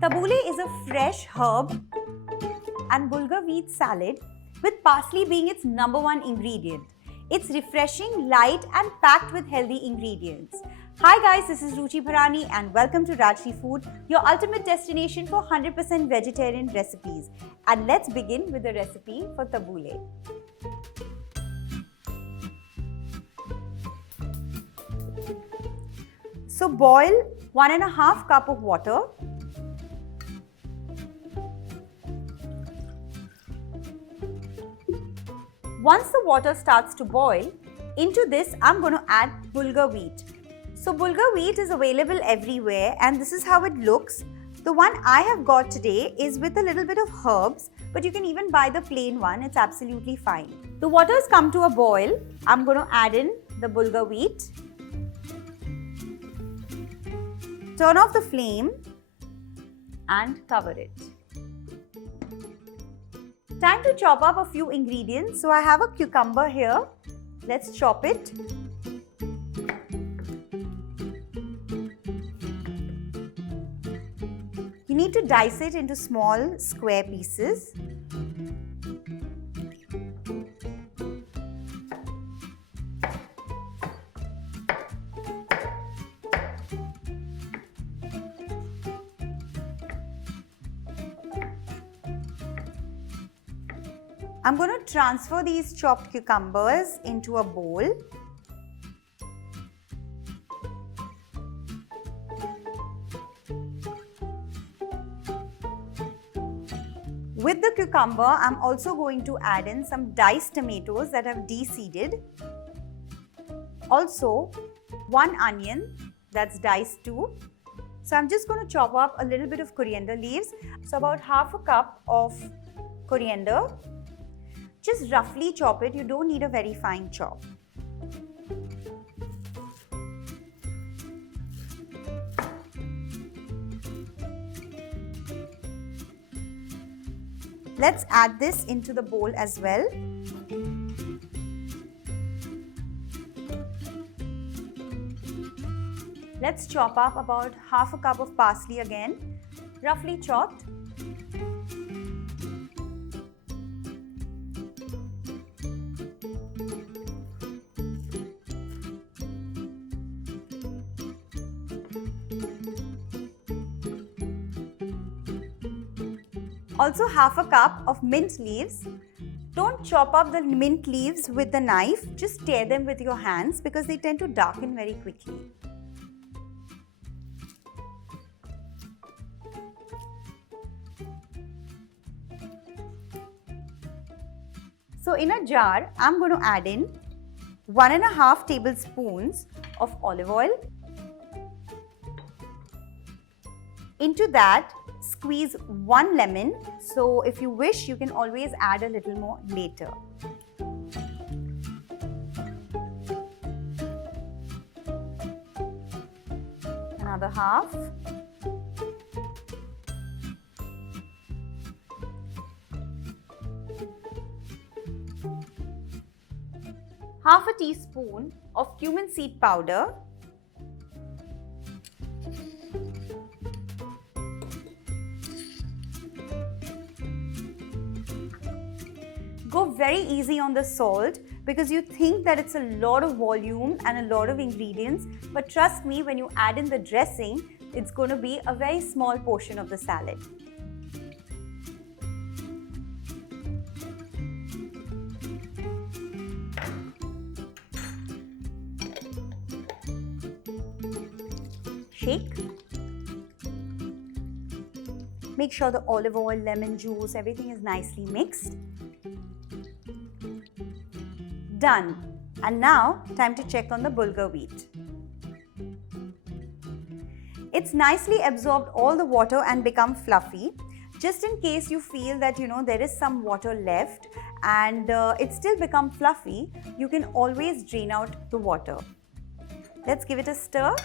Tabouleh is a fresh herb and Bulgur wheat salad with parsley being its #1 ingredient. It's refreshing, light and packed with healthy ingredients. Hi guys, this is Ruchi and welcome to Rajshri Food, your ultimate destination for 100% vegetarian recipes. And let's begin with the recipe for tabouleh. So boil 1.5 cup of water. Once the water starts to boil, into this I'm going to add Bulgur wheat. So Bulgur wheat is available everywhere and this is how it looks. The one I have got today is with a little bit of herbs, but you can even buy the plain one, it's absolutely fine. The water has come to a boil. I'm going to add in the Bulgur wheat. Turn off the flame and cover it. Time to chop up a few ingredients. So I have a cucumber here. Let's chop it. You need to dice it into small square pieces. I'm going to transfer these chopped cucumbers into a bowl. With the cucumber, I'm also going to add in some diced tomatoes that I've de-seeded. Also, 1 onion that's diced too. So I'm just going to chop up a little bit of coriander leaves. So about half a cup of coriander. Just roughly chop it, you don't need a very fine chop. Let's add this into the bowl as well. Let's chop up about half a cup of parsley again, roughly chopped. Also half a cup of mint leaves. Don't chop up the mint leaves with the knife, just tear them with your hands because they tend to darken very quickly. So in a jar, I'm going to add in 1.5 tablespoons of olive oil. Into that, squeeze 1 lemon. So if you wish, you can always add a little more later. Another half. Half a teaspoon of cumin seed powder. Go very easy on the salt because you think that it's a lot of volume and a lot of ingredients, but trust me, when you add in the dressing, it's going to be a very small portion of the salad. Shake. Make sure the olive oil, lemon juice, everything is nicely mixed. Done. And now, time to check on the Bulgur wheat. It's nicely absorbed all the water and become fluffy. Just in case you feel that there is some water left and it still become fluffy, you can always drain out the water. Let's give it a stir.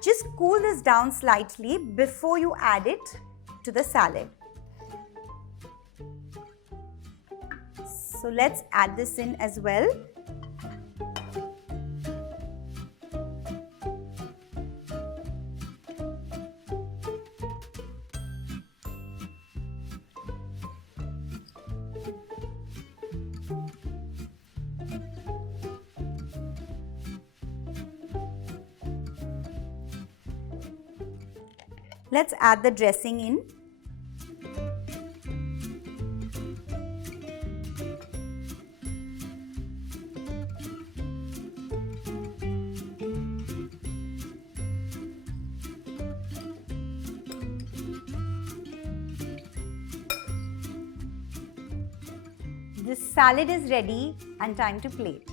Just cool this down slightly before you add it to the salad. So let's add this in as well. Let's add the dressing in. This salad is ready and time to plate.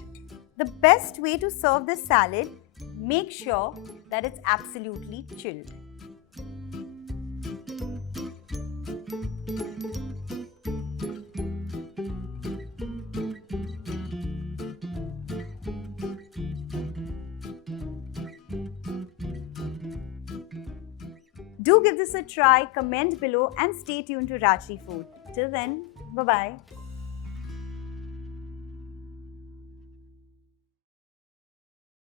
The best way to serve this salad, make sure that it's absolutely chilled. Do give this a try, comment below and stay tuned to Rajshri Food. Till then, bye-bye.